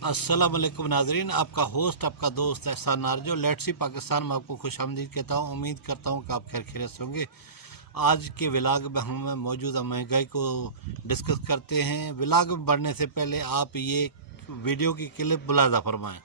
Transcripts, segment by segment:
अस्सलाम वालेकुम नाजरीन, आपका होस्ट आपका दोस्त एहसान नारजो लेट्स सी पाकिस्तान में आपको खुश आमदीद कहता हूँ। उम्मीद करता हूँ कि आप खैर खैरियत से होंगे। आज के व्लॉग में हम मौजूदा महंगाई को डिस्कस करते हैं। व्लॉग में बढ़ने से पहले आप ये वीडियो की क्लिप मुलाजा फरमाएं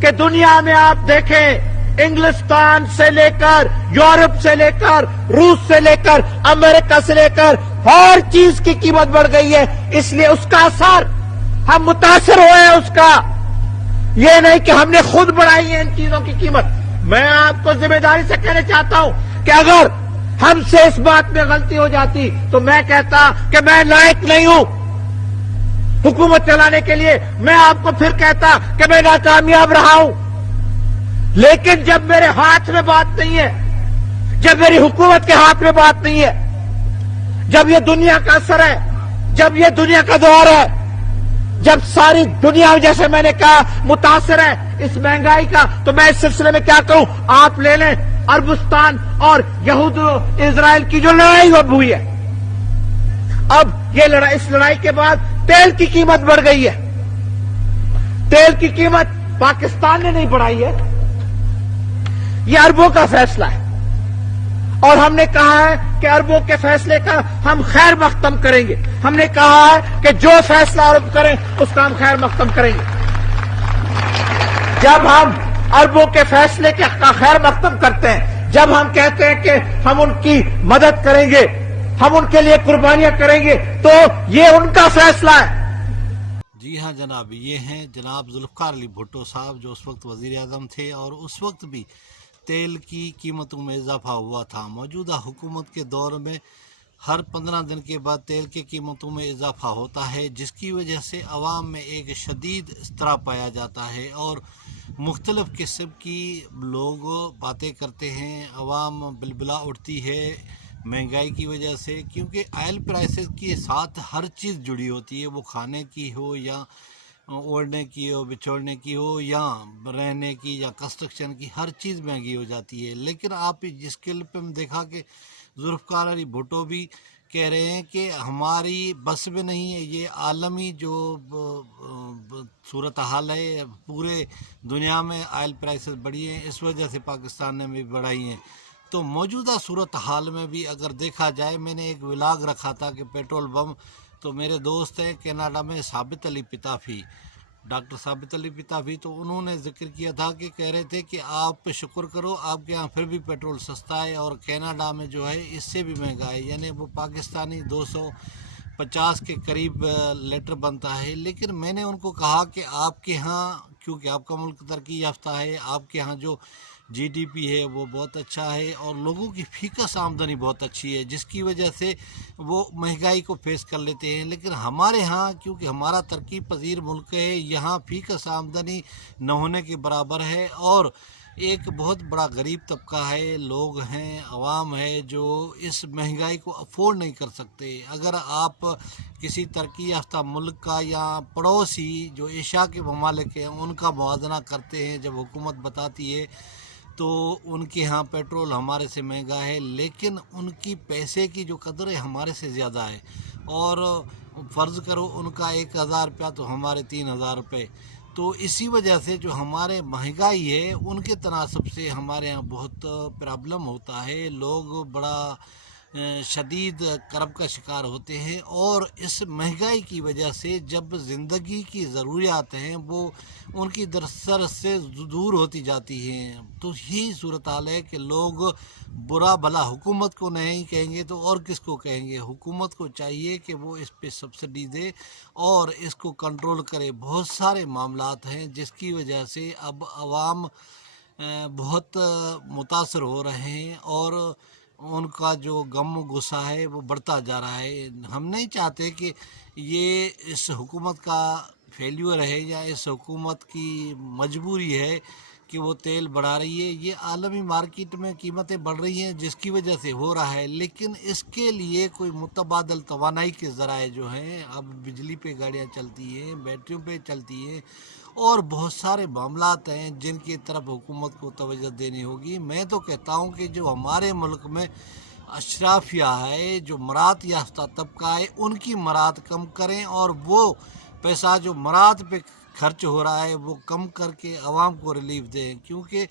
कि दुनिया में आप देखें, इंग्लिस्तान से लेकर यूरोप से लेकर रूस से लेकर अमेरिका से लेकर हर चीज की कीमत बढ़ गई है। इसलिए उसका असर हम मुतासर हुए हैं उसका। ये नहीं कि हमने खुद बढ़ाई है इन चीजों की कीमत। मैं आपको जिम्मेदारी से कहना चाहता हूं कि अगर हमसे इस बात में गलती हो जाती तो मैं कहता कि मैं लायक नहीं हूं हुकूमत चलाने के लिए। मैं आपको फिर कहता कि मैं नाकामयाब रहा हूं। लेकिन जब मेरे हाथ में बात नहीं है, जब मेरी हुकूमत के हाथ में बात नहीं है, जब ये दुनिया का असर है, जब ये दुनिया का दौर है, जब सारी दुनिया जैसे मैंने कहा मुतासर है इस महंगाई का, तो मैं इस सिलसिले में क्या करूं? आप ले लें अरबस्तान और यहूद इजराइल की जो लड़ाई हुई है। अब ये लड़ाई, इस लड़ाई के बाद तेल की कीमत बढ़ गई है। तेल की कीमत पाकिस्तान ने नहीं बढ़ाई है, ये अरबों का फैसला है। और हमने कहा है कि अरबों के फैसले का हम खैर मख्तम करेंगे। हमने कहा है कि जो फैसला अरब करें उसका हम खैर मख्तम करेंगे। जब हम अरबों के फैसले का खैर मख्तम करते हैं, जब हम कहते हैं कि हम उनकी मदद करेंगे, हम उनके लिए कुर्बानियां करेंगे, तो ये उनका फैसला है। जी हाँ जनाब, ये हैं जनाब जुल्फ़िकार अली भुट्टो साहब, जो उस वक्त वज़ीर आज़म थे और उस वक्त भी तेल की कीमतों में इजाफा हुआ था। मौजूदा हुकूमत के दौर में हर 15 दिन के बाद तेल की कीमतों में इजाफा होता है, जिसकी वजह से आवाम में एक शदीद इस्तराब पाया जाता है और मुख्तलिफ़ किस्म की लोग बातें करते हैं। आवाम बिलबिला उठती है महंगाई की वजह से, क्योंकि ऑयल प्राइसेस के साथ हर चीज़ जुड़ी होती है, वो खाने की हो या ओढ़ने की हो, बिछोड़ने की हो या रहने की या कंस्ट्रक्शन की, हर चीज़ महंगी हो जाती है। लेकिन आप जिस क्लिप पे देखा कि जुल्फ़िकार अली भुट्टो भी कह रहे हैं कि हमारी बस में नहीं है, ये आलमी जो सूरत हाल है, पूरे दुनिया में ऑयल प्राइसेस बढ़ी हैं, इस वजह से पाकिस्तान ने भी बढ़ाई हैं। तो मौजूदा सूरत हाल में भी अगर देखा जाए, मैंने एक व्लॉग रखा था कि पेट्रोल बम, तो मेरे दोस्त हैं कनाडा में साबित अली पिताफी, डॉक्टर साबित अली पिताफी, तो उन्होंने जिक्र किया था कि कह रहे थे कि आप शुक्र करो आपके यहाँ फिर भी पेट्रोल सस्ता है और कनाडा में जो है इससे भी महंगा है, यानी वो पाकिस्तानी 250 के करीब लीटर बनता है। लेकिन मैंने उनको कहा कि आपके यहाँ, क्योंकि आपका मुल्क तरक्की याफ्ता है, आपके यहाँ जो जीडीपी है वो बहुत अच्छा है और लोगों की फीकस आमदनी बहुत अच्छी है, जिसकी वजह से वो महंगाई को फेस कर लेते हैं। लेकिन हमारे यहाँ, क्योंकि हमारा तरक्की पजीर मुल्क है, यहाँ फीकस आमदनी न होने के बराबर है और एक बहुत बड़ा गरीब तबका है, लोग हैं, आवाम है, जो इस महंगाई को अफोर्ड नहीं कर सकते। अगर आप किसी तरक्की याफ्ता मुल्क का या पड़ोसी जो एशिया के ममालिक हैं उनका मुआवजा करते हैं, जब हुकूमत बताती है तो उनके यहाँ पेट्रोल हमारे से महंगा है, लेकिन उनकी पैसे की जो कदर है हमारे से ज़्यादा है। और फ़र्ज़ करो उनका 1000 रुपया तो हमारे 3000 रुपये, तो इसी वजह से जो हमारे महंगाई है उनके तनासब से हमारे यहाँ बहुत प्रॉब्लम होता है। लोग बड़ा शदीद करब का शिकार होते हैं और इस महंगाई की वजह से जब ज़िंदगी की ज़रूरियात हैं वो उनकी दरसर से दूर होती जाती हैं। तो यही सूरत हाल है कि लोग बुरा भला हुकूमत को नहीं कहेंगे तो और किसको कहेंगे। हुकूमत को चाहिए कि वो इस पे सब्सिडी दे और इसको कंट्रोल करे। बहुत सारे मामलात हैं जिसकी वजह से अब आवाम बहुत मुतासर हो रहे हैं और उनका जो गम गुस्सा है वो बढ़ता जा रहा है। हम नहीं चाहते कि ये इस हुकूमत का फेल्यूर है या इस हुकूमत की मजबूरी है कि वो तेल बढ़ा रही है। ये आलमी मार्केट में कीमतें बढ़ रही हैं जिसकी वजह से हो रहा है, लेकिन इसके लिए कोई मुतबादल तवानाई के ज़राए जो हैं, अब बिजली पे गाड़ियाँ चलती हैं, बैटरियों पे चलती हैं और बहुत सारे मामलात हैं जिनकी तरफ हुकूमत को तवज्जो देनी होगी। मैं तो कहता हूँ कि जो हमारे मुल्क में अशराफिया है, जो मरात याफ्ता तबका है, उनकी मरात कम करें और वो पैसा जो मराद पे खर्च हो रहा है वो कम करके आवाम को रिलीफ दें, क्योंकि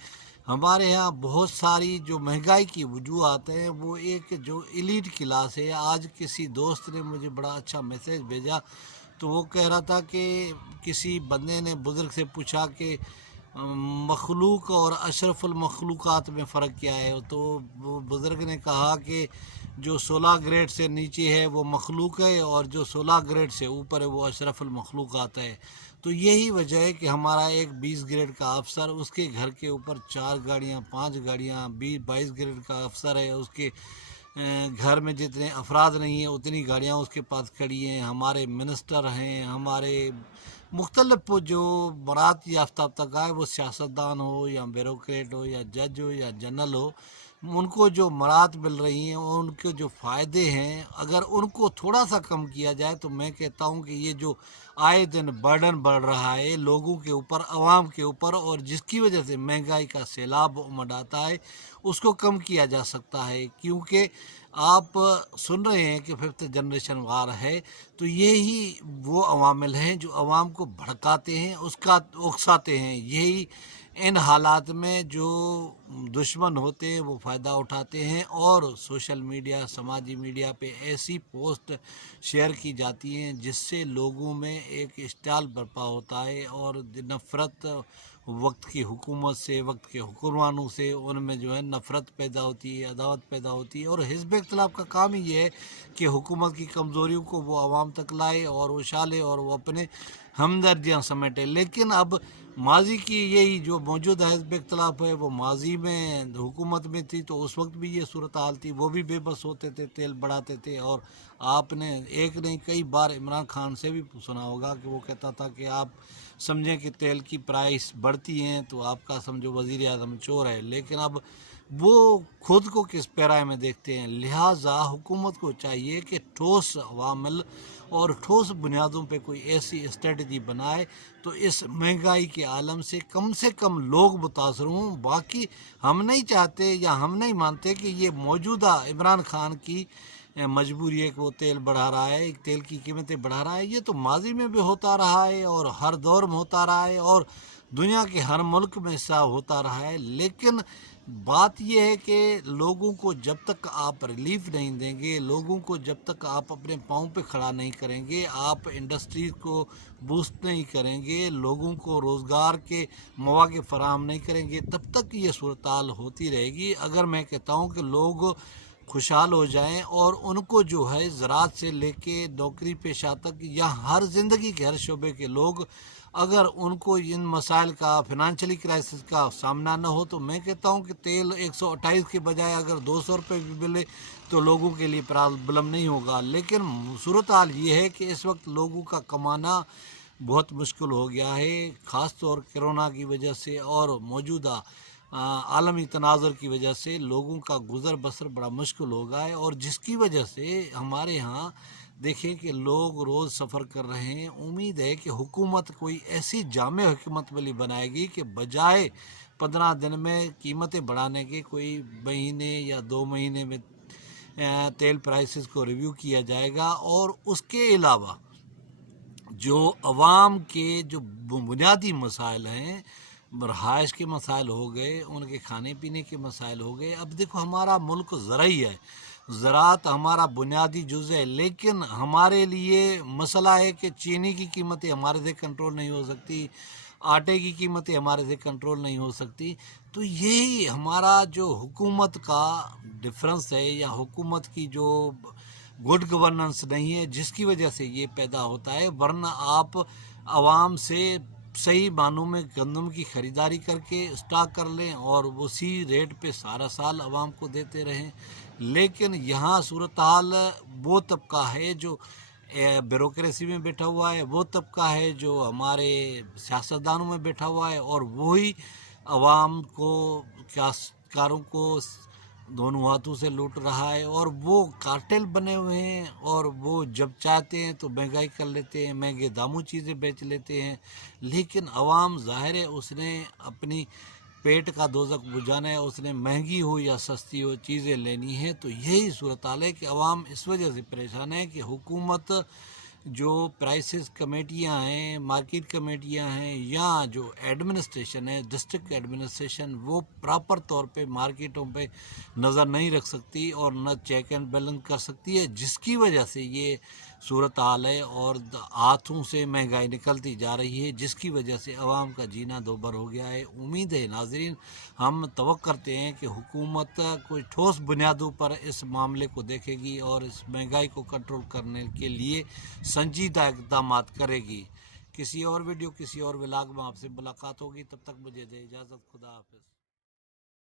हमारे यहाँ बहुत सारी जो महंगाई की वजूहत हैं वो एक जो एलीट क्लास है। आज किसी दोस्त ने मुझे बड़ा अच्छा मैसेज भेजा, तो वो कह रहा था कि किसी बंदे ने बुज़ुर्ग से पूछा कि मखलूक और अशरफुल मखलूक़ात में फ़र्क क्या है। तो वो बुज़ुर्ग ने कहा कि जो 16 ग्रेड से नीचे है वो मखलूक है और जो 16 ग्रेड से ऊपर है वो अशरफुल मखलूक़ात है। तो यही वजह है कि हमारा एक 20 ग्रेड का अफसर, उसके घर के ऊपर 4 गाड़ियाँ 5 गाड़ियाँ, 22 ग्रेड का अफसर है, उसके घर में जितने अफराद नहीं हैं उतनी गाड़ियाँ उसके पास खड़ी हैं। हमारे मिनिस्टर हैं, हमारे मुख्तलिफ जो बरात याफ्ता तबका है, वो सियासतदान हो या ब्यूरोक्रेट हो या जज हो या जनरल हो, उनको जो मरात मिल रही हैं और उनके जो फ़ायदे हैं, अगर उनको थोड़ा सा कम किया जाए तो मैं कहता हूँ कि ये जो आए दिन बर्डन बढ़ रहा है लोगों के ऊपर, आवाम के ऊपर, और जिसकी वजह से महंगाई का सैलाब उमड़ आता है, उसको कम किया जा सकता है। क्योंकि आप सुन रहे हैं कि 5th जनरेशन वार है, तो यही वो अवामिल हैं जो आवाम को भड़काते हैं, उसका उकसाते हैं। यही इन हालात में जो दुश्मन होते हैं वो फ़ायदा उठाते हैं और सोशल मीडिया, समाजी मीडिया पे ऐसी पोस्ट शेयर की जाती हैं जिससे लोगों में एक इश्तियाल बर्पा होता है और नफ़रत वक्त की हुकूमत से, वक्त के हुक्मरानों से, उनमें जो है नफ़रत पैदा होती है, अदावत पैदा होती है। और हिज़्ब इख्तिलाफ का काम ही ये है कि हुकूमत की कमज़ोरियों को वो आवाम तक लाए और उछाले और वो अपने हमदर्दियाँ समेटे। लेकिन अब माजी की यही जो मौजूदा हिज़्ब इख्तिलाफ है वो माजी में हुकूमत में थी, तो उस वक्त भी ये सूरत हाल थी, वो भी बेबस होते थे, तेल बढ़ाते थे। और आपने एक नहीं कई बार इमरान खान से भी सुना होगा कि वो कहता था कि आप समझें कि तेल की प्राइस बढ़ती हैं तो आपका समझो वज़ीर आज़म चोर है। लेकिन अब वो खुद को किस पैराए में देखते हैं। लिहाजा हुकूमत को चाहिए कि ठोस अवामिल और ठोस बुनियादों पे कोई ऐसी स्ट्रेटजी बनाए तो इस महंगाई के आलम से कम लोग मुतासर हों। बाकी हम नहीं चाहते या हम नहीं मानते कि ये मौजूदा इमरान खान की मजबूरी है कि वो तेल बढ़ा रहा है, तेल की कीमतें बढ़ा रहा है। ये तो माजी में भी होता रहा है और हर दौर में होता रहा है और दुनिया के हर मुल्क में ऐसा होता रहा है। लेकिन बात यह है कि लोगों को जब तक आप रिलीफ नहीं देंगे, लोगों को जब तक आप अपने पाँव पे खड़ा नहीं करेंगे, आप इंडस्ट्रीज़ को बूस्ट नहीं करेंगे, लोगों को रोज़गार के मौके फराहम नहीं करेंगे, तब तक ये सूरत हाल होती रहेगी। अगर मैं कहता हूँ कि लोग खुशहाल हो जाएं और उनको जो है ज़राअत से लेके नौकरी पेशा तक या हर ज़िंदगी के हर शोबे के लोग, अगर उनको इन मसाइल का, फिनंशियली क्राइसिस का सामना न हो, तो मैं कहता हूँ कि तेल 128 के बजाय अगर 200 रुपये भी मिले तो लोगों के लिए प्रॉब्लम नहीं होगा। लेकिन सूरत हाल ये है कि इस वक्त लोगों का कमाना बहुत मुश्किल हो गया है, ख़ास तौर कोरोना की वजह से और मौजूदा आलमी तनाज़ुर की वजह से लोगों का गुज़र बसर बड़ा मुश्किल हो गया है। और जिसकी वजह से हमारे यहाँ देखें कि लोग रोज़ सफ़र कर रहे हैं। उम्मीद है कि हुकूमत कोई ऐसी जामे हिकमत वाली बनाएगी कि बजाय 15 दिन में कीमतें बढ़ाने के, कोई महीने या 2 महीने में तेल प्राइसेस को रिव्यू किया जाएगा। और उसके अलावा जो अवाम के जो बुनियादी मसाइल हैं, रहायश के मसाइल हो गए, उनके खाने पीने के मसाइल हो गए। अब देखो हमारा मुल्क ज़रई है, ज़राअत हमारा बुनियादी जुज़ है, लेकिन हमारे लिए मसला है कि चीनी की कीमतें हमारे से कंट्रोल नहीं हो सकती, आटे की कीमतें हमारे से कंट्रोल नहीं हो सकती। तो यही हमारा जो हुकूमत का डिफरेंस है या हुकूमत की जो गुड गवर्नेंस नहीं है, जिसकी वजह से ये पैदा होता है। वरना आप आवाम से सही मानों में गंदम की ख़रीदारी करके स्टॉक कर लें और उसी रेट पे सारा साल आवाम को देते रहें। लेकिन यहाँ सूरत हाल वो तबका है जो ब्यूरोक्रेसी में बैठा हुआ है, वो तबका है जो हमारे सियासतदानों में बैठा हुआ है और वही आवाम को, काश्तकारों को दोनों हाथों से लूट रहा है। और वो कार्टेल बने हुए हैं और वो जब चाहते हैं तो महंगाई कर लेते हैं, महंगे दामों चीज़ें बेच लेते हैं। लेकिन आवाम ज़ाहिर है उसने अपनी पेट का दोज़ख बुझाना है, उसने महंगी हो या सस्ती हो चीज़ें लेनी है। तो यही सूरत हाल है कि आवाम इस वजह से परेशान है कि हुकूमत جو پرائسز کمیٹیاں ہیں، مارکیٹ کمیٹیاں ہیں، یا جو ایڈمنسٹریشن ہے، ڈسٹرکٹ ایڈمنسٹریشن، وہ پراپر طور پہ مارکیٹوں پہ نظر نہیں رکھ سکتی اور نہ چیک اینڈ بیلنس کر سکتی ہے، جس کی وجہ سے یہ صورتحال ہے اور ہاتھوں سے مہنگائی نکلتی جا رہی ہے، جس کی وجہ سے عوام کا جینا دوبر ہو گیا ہے۔ امید ہے ناظرین، ہم توقع کرتے ہیں کہ حکومت کوئی ٹھوس بنیادوں پر اس معاملے کو دیکھے گی اور اس مہنگائی کو کنٹرول کرنے کے لیے سنجیدہ اقدامات کرے گی۔ کسی اور ویڈیو، کسی اور ولاگ میں آپ سے ملاقات ہوگی، تب تک مجھے دے اجازت، خدا حافظ۔